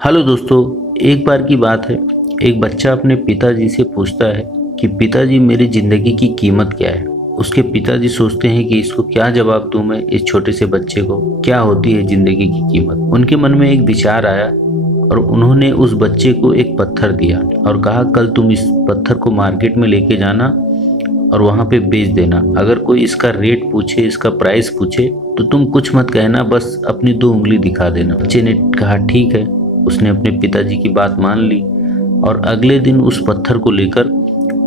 Hello दोस्तों, एक बार की बात है। एक बच्चा अपने पिताजी से पूछता है कि पिताजी मेरी ज़िंदगी की कीमत क्या है। उसके पिताजी सोचते हैं कि इसको क्या जवाब दूं मैं इस छोटे से बच्चे को, क्या होती है ज़िंदगी की कीमत। उनके मन में एक विचार आया और उन्होंने उस बच्चे को एक पत्थर दिया और कहा कल तुम इस पत्थर को मार्केट में लेके जाना और वहाँ पे बेच देना। अगर कोई इसका रेट पूछे, इसका प्राइस पूछे तो तुम कुछ मत कहना, बस अपनी 2 उंगली दिखा देना। बच्चे ने कहा ठीक है। उसने अपने पिताजी की बात मान ली और अगले दिन उस पत्थर को लेकर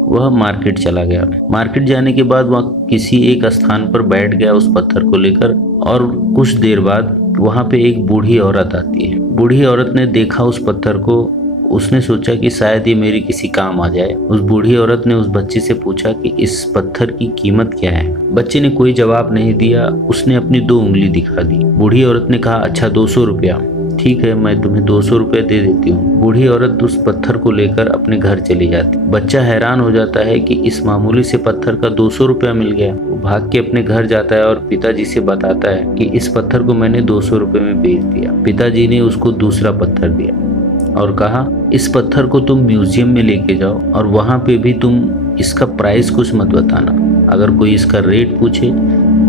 वह मार्केट चला गया। मार्केट जाने के बाद वह किसी एक स्थान पर बैठ गया उस पत्थर को लेकर और कुछ देर बाद वहाँ पे एक बूढ़ी औरत आती है। बूढ़ी औरत ने देखा उस पत्थर को, उसने सोचा कि शायद ये मेरी किसी काम आ जाए। उस बूढ़ी औरत ने उस बच्चे से पूछा कि इस पत्थर की कीमत क्या है। बच्चे ने कोई जवाब नहीं दिया, उसने अपनी 2 उंगली दिखा दी। बूढ़ी औरत ने कहा अच्छा 200 रुपया, ठीक है मैं तुम्हें 200 रुपये दे देती हूँ। बूढ़ी औरत उस पत्थर को लेकर अपने घर चली जाती। बच्चा हैरान हो जाता है कि इस मामूली से पत्थर का 200 रुपया मिल गया। वो भाग के अपने घर जाता है और पिताजी से बताता है कि इस पत्थर को मैंने 200 रुपये में बेच दिया। पिताजी ने उसको दूसरा पत्थर दिया और कहा इस पत्थर को तुम म्यूजियम में लेके जाओ और वहाँ पे भी तुम इसका प्राइस कुछ मत बताना। अगर कोई इसका रेट पूछे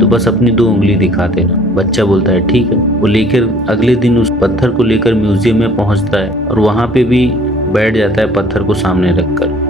तो बस अपनी 2 उंगली दिखा देना। बच्चा बोलता है ठीक है। वो लेकर अगले दिन उस पत्थर को लेकर म्यूजियम में पहुंचता है और वहाँ पे भी बैठ जाता है पत्थर को सामने रखकर।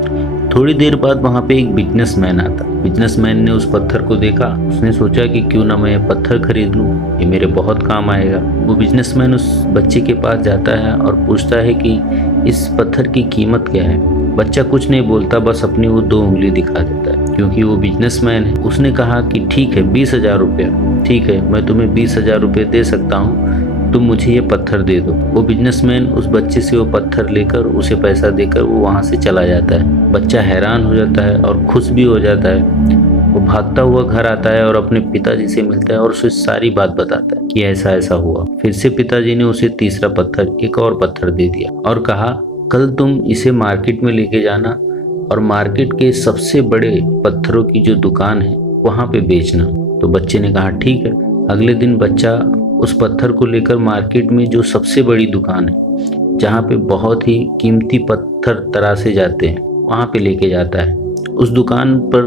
थोड़ी देर बाद वहाँ पे एक बिजनेसमैन आता। बिजनेसमैन ने उस पत्थर को देखा, उसने सोचा कि क्यों ना मैं ये पत्थर खरीद लूँ, ये मेरे बहुत काम आएगा। वो बिजनेसमैन उस बच्चे के पास जाता है और पूछता है कि इस पत्थर की कीमत क्या है। बच्चा कुछ नहीं बोलता, बस अपनी वो 2 उंगली दिखा देता है क्योंकि वो बिजनेसमैन है। उसने कहा कि ठीक है 20,000 रुपया, ठीक है मैं तुम्हें 20,000 रुपये दे सकता हूँ, तुम मुझे ये पत्थर दे दो। वो बिजनेसमैन उस बच्चे से वो पत्थर लेकर उसे पैसा देकर वो वहाँ से चला जाता है। बच्चा हैरान हो जाता है और खुश भी हो जाता है। वो भागता हुआ घर आता है और अपने पिताजी से मिलता है और उसे सारी बात बताता है कि ऐसा ऐसा हुआ। फिर से पिताजी ने उसे तीसरा पत्थर, एक और पत्थर दे दिया और कहा कल तुम इसे मार्केट में लेके जाना और मार्केट के सबसे बड़े पत्थरों की जो दुकान है वहाँ पे बेचना। तो बच्चे ने कहा ठीक है। अगले दिन बच्चा उस पत्थर को लेकर मार्केट में जो सबसे बड़ी दुकान है जहाँ पे बहुत ही कीमती पत्थर तरासे जाते हैं वहाँ पे लेके जाता है। उस दुकान पर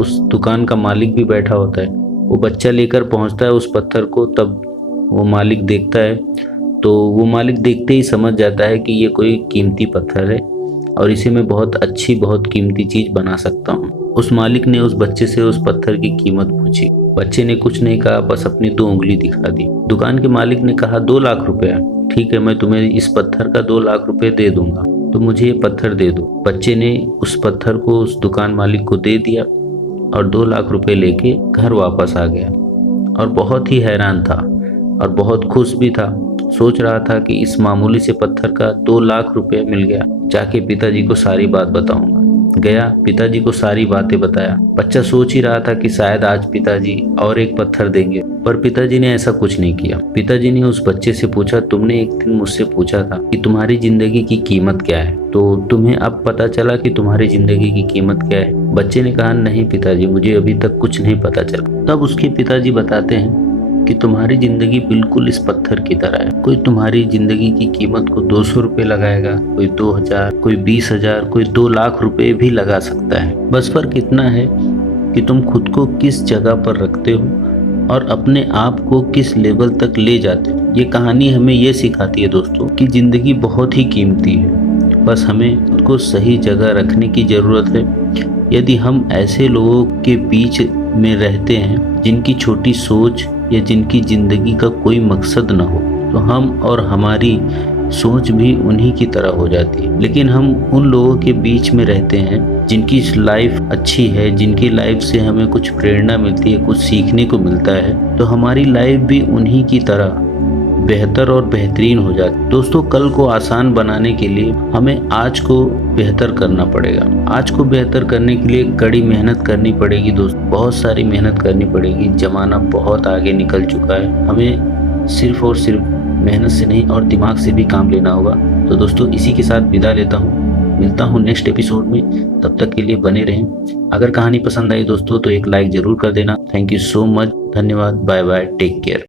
उस दुकान का मालिक भी बैठा होता है। वो बच्चा लेकर पहुँचता है उस पत्थर को, तब वो मालिक देखता है तो वो मालिक देखते ही समझ जाता है कि ये कोई कीमती पत्थर है और इसे मैं बहुत अच्छी, बहुत कीमती चीज़ बना सकता हूँ। उस मालिक ने उस बच्चे से उस पत्थर की कीमत पूछी। बच्चे ने कुछ नहीं कहा, बस अपनी 2 उंगली दिखा दी। दुकान के मालिक ने कहा 2 लाख रुपया, ठीक है मैं तुम्हें इस पत्थर का 2 लाख रुपये दे दूंगा, तो मुझे ये पत्थर दे दो। बच्चे ने उस पत्थर को उस दुकान मालिक को दे दिया और 2 लाख रुपये लेके घर वापस आ गया और बहुत ही हैरान था और बहुत खुश भी था। सोच रहा था कि इस मामूली से पत्थर का 2 लाख रुपए मिल गया, जाके पिताजी को सारी बात बताऊंगा। गया, पिताजी को सारी बातें बताया। बच्चा सोच ही रहा था कि शायद आज पिताजी और एक पत्थर देंगे, पर पिताजी ने ऐसा कुछ नहीं किया। पिताजी ने उस बच्चे से पूछा तुमने एक दिन मुझसे पूछा था कि तुम्हारी जिंदगी की कीमत क्या है, तो तुम्हें अब पता चला कि तुम्हारी जिंदगी की कीमत क्या है। बच्चे ने कहा नहीं पिताजी, मुझे अभी तक कुछ नहीं पता चला। तब उसके पिताजी बताते हैं कि तुम्हारी जिंदगी बिल्कुल इस पत्थर की तरह है। कोई तुम्हारी जिंदगी की कीमत को 200 रुपये लगाएगा, कोई 2,000, कोई 20,000, कोई 2 लाख रुपए भी लगा सकता है। बस फर्क इतना है कि तुम खुद को किस जगह पर रखते हो और अपने आप को किस लेवल तक ले जाते हो। ये कहानी हमें ये सिखाती है दोस्तों कि जिंदगी बहुत ही कीमती है, बस हमें खुद को सही जगह रखने की ज़रूरत है। यदि हम ऐसे लोगों के बीच में रहते हैं जिनकी छोटी सोच या जिनकी ज़िंदगी का कोई मकसद ना हो, तो हम और हमारी सोच भी उन्हीं की तरह हो जाती है। लेकिन हम उन लोगों के बीच में रहते हैं जिनकी लाइफ अच्छी है, जिनकी लाइफ से हमें कुछ प्रेरणा मिलती है, कुछ सीखने को मिलता है, तो हमारी लाइफ भी उन्हीं की तरह बेहतर और बेहतरीन हो जाती है। दोस्तों कल को आसान बनाने के लिए हमें आज को बेहतर करना पड़ेगा। आज को बेहतर करने के लिए कड़ी मेहनत करनी पड़ेगी दोस्तों, बहुत सारी मेहनत करनी पड़ेगी। ज़माना बहुत आगे निकल चुका है, हमें सिर्फ और सिर्फ मेहनत से नहीं और दिमाग से भी काम लेना होगा। तो दोस्तों इसी के साथ विदा लेता हूँ, मिलता हूँ नेक्स्ट एपिसोड में। तब तक के लिए बने रहें। अगर कहानी पसंद आई दोस्तों तो एक लाइक ज़रूर कर देना। थैंक यू सो मच, धन्यवाद, बाय बाय, टेक केयर।